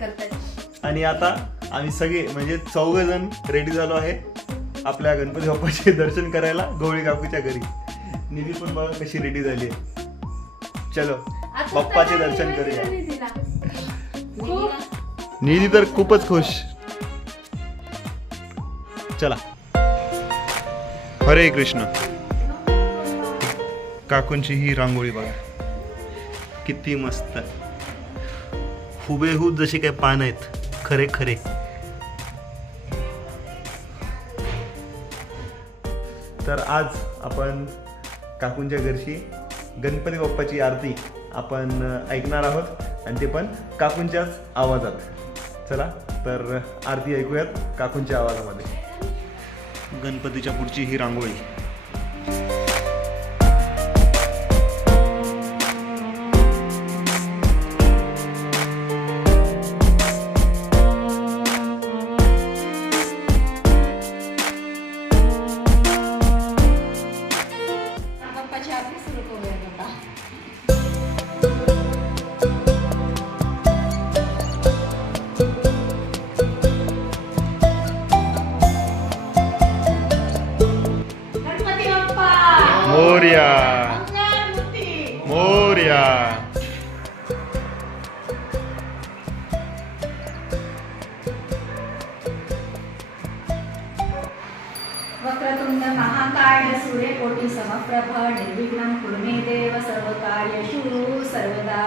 करताय आणि आता आम्ही सगळे म्हणजे चौघ जण रेडी झालो आहे आपल्या गणपती बाप्पाचे दर्शन करायला गवळी काकूच्या घरी. निधी पण बघा कशी रेडी झाली आहे. चलो आता बाप्पाचे दर्शन करूया. निधी तर खूपच खुश. चला. हरे कृष्ण. काकूंची ही रांगोळी बघा. किती मस्त. हुबेहूब जसे काही पान आहेत खरे खरे. तर आज आपण काकूंच्या घरची गणपती बाप्पाची आरती आपण ऐकणार आहोत आणि ते पण काकूंच्याच आवाजात. चला तर आरती ऐकूयात काकूंच्या आवाजामध्ये. गणपतीच्या पुढची ही रांगोळी. मोर्या मंगलमूर्ती मोर्या वक्रतुंड महाकाय सूर्यकोटी समप्रभ निर्विघ्नं कुर्मे देव सर्वकार्येषु सर्वदा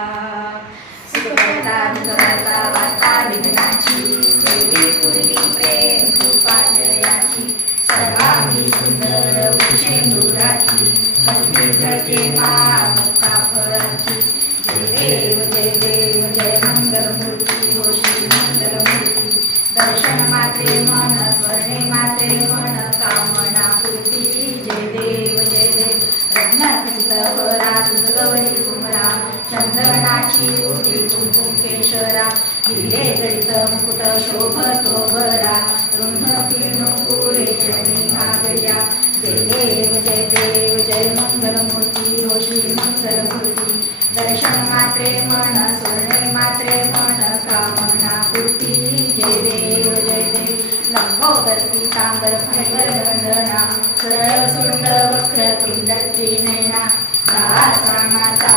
सुखप्रदा दुःखहर्ता वार्ता विघ्नाची देवी पूर्वी प्रेम कृपाजयाची सर्वांगी सुंदर उशेंदुराची कधी झळके माळ मुक्ता देव जय देव जय मंगलमूर्ती हो मंगलमूर्ती दर्शन मात्रे मन स्वर्णे मात्रे मन कामना पूर्ती जय देव जय देव रत्नातीत तुझगवरी कुमरा चंदनाची ओटी कुंकुम केशरा हिरे जडित मुकुट शोभतो भरा ऋण पिणू पुरे शनी भागया जय देव जय देव जय मंगलमूर्ती हो श्री मंगलमूर्ती. दर्शन मात्रे मन स्वर्णे मात्रे मन कामना पूर्ती. जय देव जय देव. लंबोदर पीतांबर फणकर वंदना. सरळ सुंड वक्र तुंड नयना दासामाचा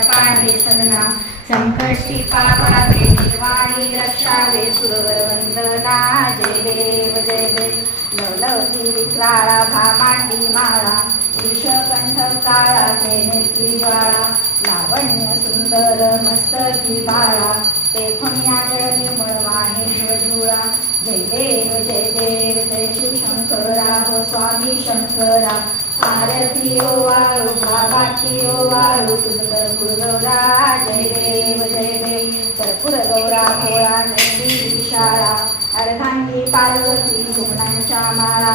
पांडे सदना संकटी पावावे दिवाळी रक्षावे सुरवर वंदना जय देव जय देव. लवलवती विक्राळा भामांडी माळा. विषकंठ काळा नेत्री ज्वाळा लावण्य सुंदर मस्तकी बाळा. ते पुण्याचे मळवाणी जुळा. जय देव जय देव. जय शिवशंकरा हो स्वामी शंकरा आरती ओ वाळू भावाची ओ वाळू तुझं गौरा जय देव जय देव कर्पूर गौरा भोळा नंदी शाळा अर्धांगी पार्वती सुमनांच्या माळा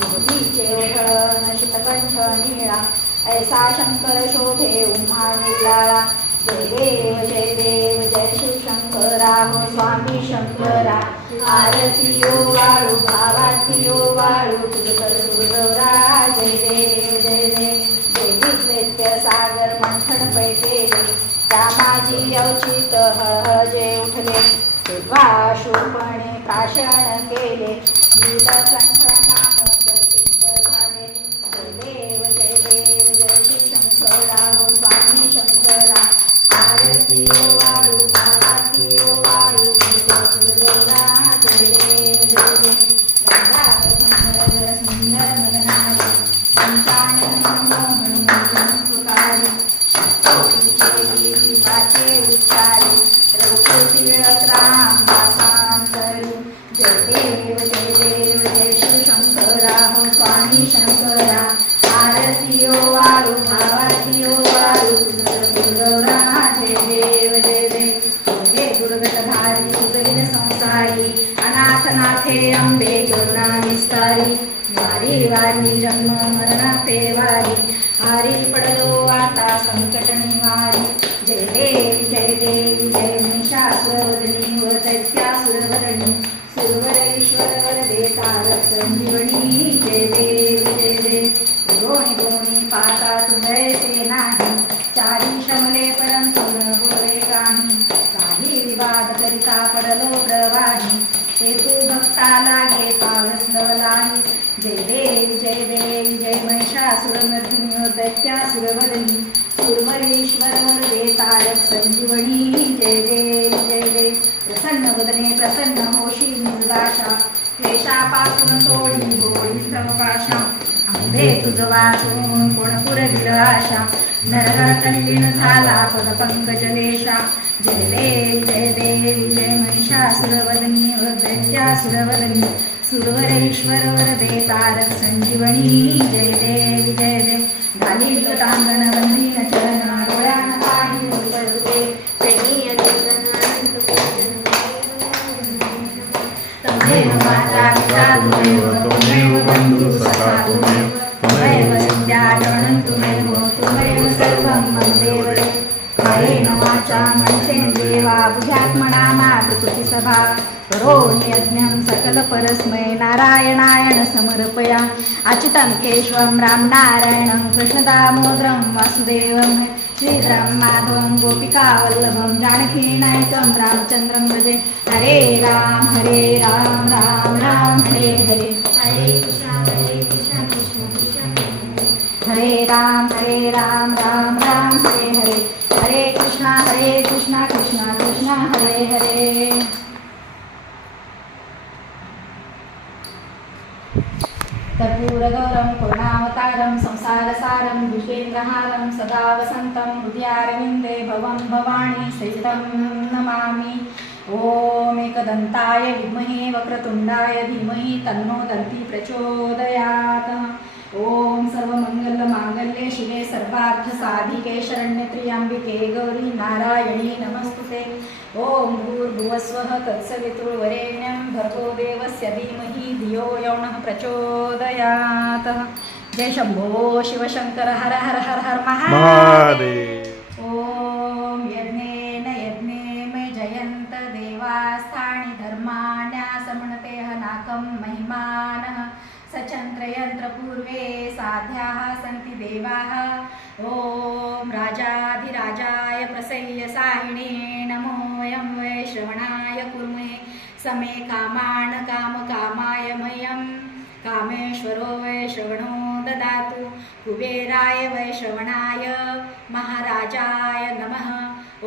मोदीचे ओढळ शीतकंठ निळा ऐसा शंकर शोभे उमा निलाळा जय देव जय देव जय शिवशंकरा हो स्वामी शंकरा आरती ओ वाळू भावाती ओ वाळू तुझं दुर्गौरा. जय देव जय देव देवी सागर मंथन पैकेले रामाजी अवचित हळहजे उठले. तेव्हा शोभणे प्राशन केले. नीलकंठ नाम झाले. देव जय देव जय श्री शंकरा स्वामी शंकरा. आरती ओ वाळू ओ शक्तीचे जीवाचे उच्चारी. रघुपती राम दासांतरी. जय देव जय देव जय शिवशंकरा हो स्वामी शंकरा. आरतीयो ओ वाळू भावाती ओ वाळू. तुझं जय देव जय देव. हे गुरुगतधारी दुर्गत संसारी. अनाथनाथे अंबे करुणा विस्तारी वारी वारी जन्म मरणा ते वारी. हारी पडलो आता संकट निवारी ईश्वर वरदे तारक संजीवनी जय देव जय देव गोणी गोणी पाता तुझे ते नाही चारी शमले परंतु न बोले काही काही विवाद करिता पडलो प्रवाही ते तू भक्ता लागे पावसलं लाही जय देव जय देव जय महिषासुरमर्दिनी दैत्यासुरवदनी सुरमरेश्वर वरदे तारक संजीवनी जय देव जय प्रसन्न वदने प्रसन्न होशी निर्दाशा क्लेशापासून सोडी होळी सर्वपाशा आंबे तुझ वाचून कोण पुरविल आशा तल्लीन झाला पद पंकजलेशा जय देव जय देवी जय महिषासुरवदनी दैत्यासुरवदनी सुरवरेश्वर वरदे तारक संजीवनी। जय देवी जय देव घाली तांगण वंदीन चरणा। माता पिता तुमेव त्वमेव बन्धु सखा तुमेव त्वमेव विद्यागणं तुमेव त्वमेव सर्वं मन्देव कायेन वाचा मनसेन्द्रियवा बुद्ध्यात्मना मातृकृति सभा करोमि यज्ञं सकलपरस्मै नारायणायण समर्पया अच्युतं केशवं रामनारायणं कृष्णदामोदरं वासुदेवं श्रीधरं माधवं गोपिकावल्लभं जानकीनायकं रामचन्द्रं भजे। हरे राम हरे राम राम राम हरे हरे। हरे कृष्ण हरे कृष्ण कृष्ण कृष्ण हरे राम हरे राम राम राम हरे हरे। हरे कृष्णा हरे कृष्णा कृष्णा कृष्णा हरे हरे। कर्पूरगौरं पूर्णावतारं संसारसारं विश्वेन्द्रहारं सदा वसन्तं हृदयारविन्दे भवं भवानी सहितं नमामि। ॐ एकदन्ताय विद्महे वक्रतुण्डाय धीमहि तन्नो दन्ति प्रचोदयात्। ॐ सर्वमङ्गलमाङ्गल्ये शिवे सर्वार्थसाधिके शरण्यत्र्यम्बिके गौरी नारायणी नमस्तुते ॐ भूर्भुवस्वः तत्सवितुर्वरेण्यं भर्गो देवस्य धीमहि धियो यो नः प्रचोदयात्। जय शम्भो शिवशङ्कर हर हर हर हर महादेव। समे कामान् कामकामाय मह्यं कामेश्वरो वै श्रवणो ददातु। कुबेराय वै श्रवणाय। महाराजाय नमः।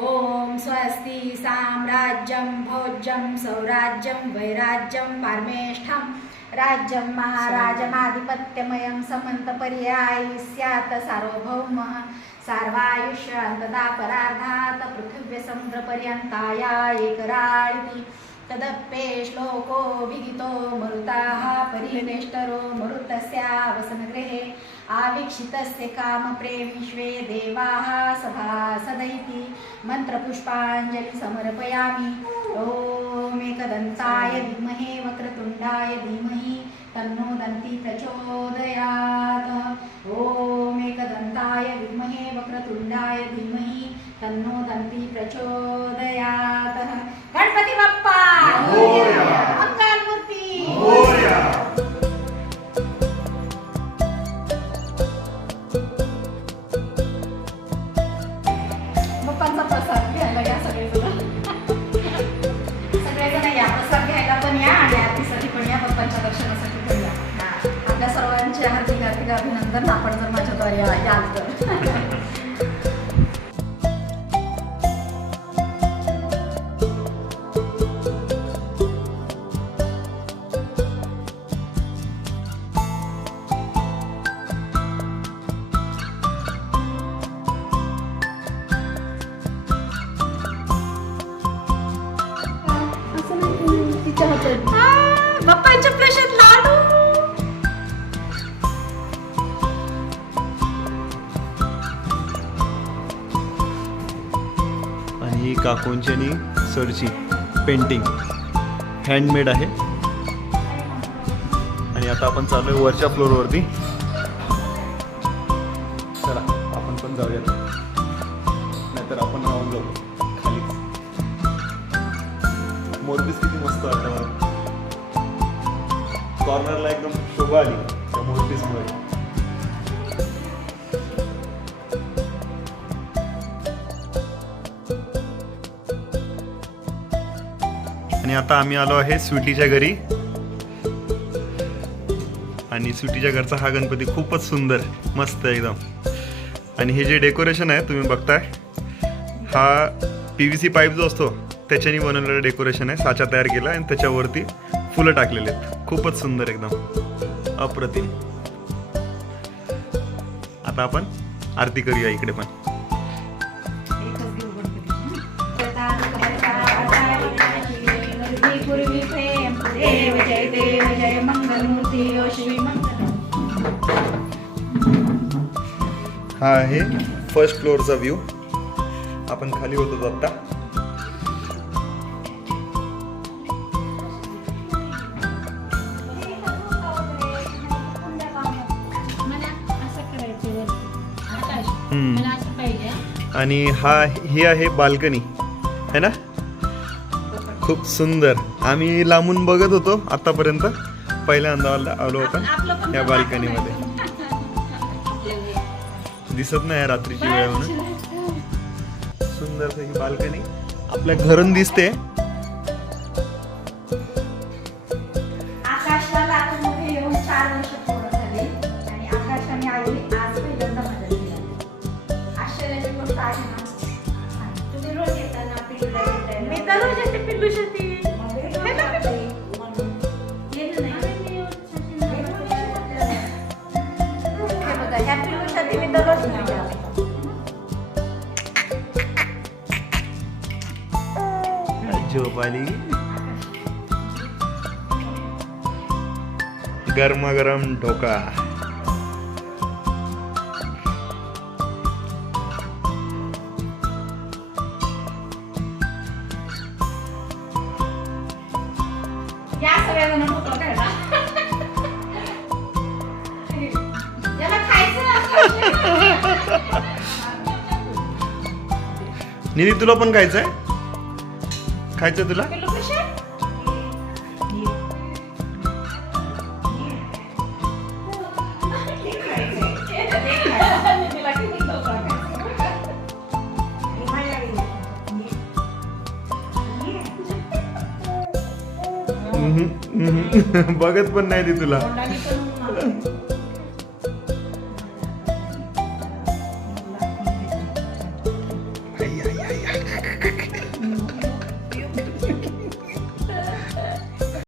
ॐ स्वस्ति साम्राज्यं भोज्यं सौराज्यं वैराज्यं पारमेष्ठं। राज्यं महाराजमाधिपत्यमयं समन्तपर्यायी स्यात् सार्वभौमः। सार्वायुष्यान्तदा परार्धात् पृथिव्यसमुद्रपर्यन्ताया एकराळिति। तदप्ये श्लोको विहितो मरुताः परिवेष्टरो मरुतस्यावसनगृहे आवीक्षितस्य कामप्रेमिष्वे देवाः सभासदैति मन्त्रपुष्पाञ्जलि समर्पयामि। ॐ एकदन्ताय विद्महे वक्रतुण्डाय धीमहि तन्नो दन्ति प्रचोदयात्। ॐ एकदन्ताय विद्महे वक्रतुण्डाय धीमहि तन्नो दन्ति प्रचोदयात्। गणपती बाप्पा! बाप्पांचा प्रसाद घ्यायला या सगळेजण. सगळेजण या प्रसाद घ्यायला पण या आणि आरतीसाठी पण या बाप्पांच्या दर्शनासाठी पण या. आपल्या सर्वांचे हार्दिक हार्दिक अभिनंदन. आपण जर माझ्याद्वारे याल तर. काकूंची आणि सरची पेंटिंग हँडमेड आहे. आणि आता आपण चालू आहे वरच्या फ्लोअरवरती चला आपण पण जाऊयात. नाहीतर आपण राहून जाऊ. खाली. मोरपीस किती मस्त वाटतं मला कॉर्नरला एकदम शोभा आली त्या मोरपीसमुळे. आणि आता आम्ही आलो आहे स्वीटीच्या घरी. आणि स्वीटीच्या घरचा हा गणपती खूपच सुंदर मस्त एकदम. आणि हे जे डेकोरेशन आहे तुम्ही बघताय हा पी व्ही सी पाईप जो असतो त्याच्याने बनवलेलं डेकोरेशन आहे. साचा तयार केला आणि त्याच्यावरती फुलं टाकलेली आहेत. खूपच सुंदर एकदम. अप्रतिम. आता आपण आरती करूया इकडे पण. पूर्वी प्रेम देव जय देव जय मंगलमूर्ती योशवी मंगल हा आहे फर्स्ट फ्लोअरचा व्ह्यू आपण खाली होतो आता मला असं करायचं वरती. आकाश, हम्म. मला असं पाहिजे हा. आणि हा ही आहे बाल्कनी है ना खूप सुंदर. आम्ही लांबून बघत होतो आतापर्यंत. पहिल्यांदा आलो- होता या बाल्कनीमध्ये. दिसत नाही रात्रीची वेळ म्हणून. सुंदर ही बाल्कनी. आपल्या घरून दिसते. दररोज येते पिल्लू शेती मग हे रोज येते. येत नाही. हे बघा, ह्या पिल्लूसाठी मी दररोज घेऊन जाते. झोप आली गरमागरम ढोका सगळ्याजण खायचं निधी तुला पण खायचंय? खायचं? तिला? बघत पण नाही ती तुला.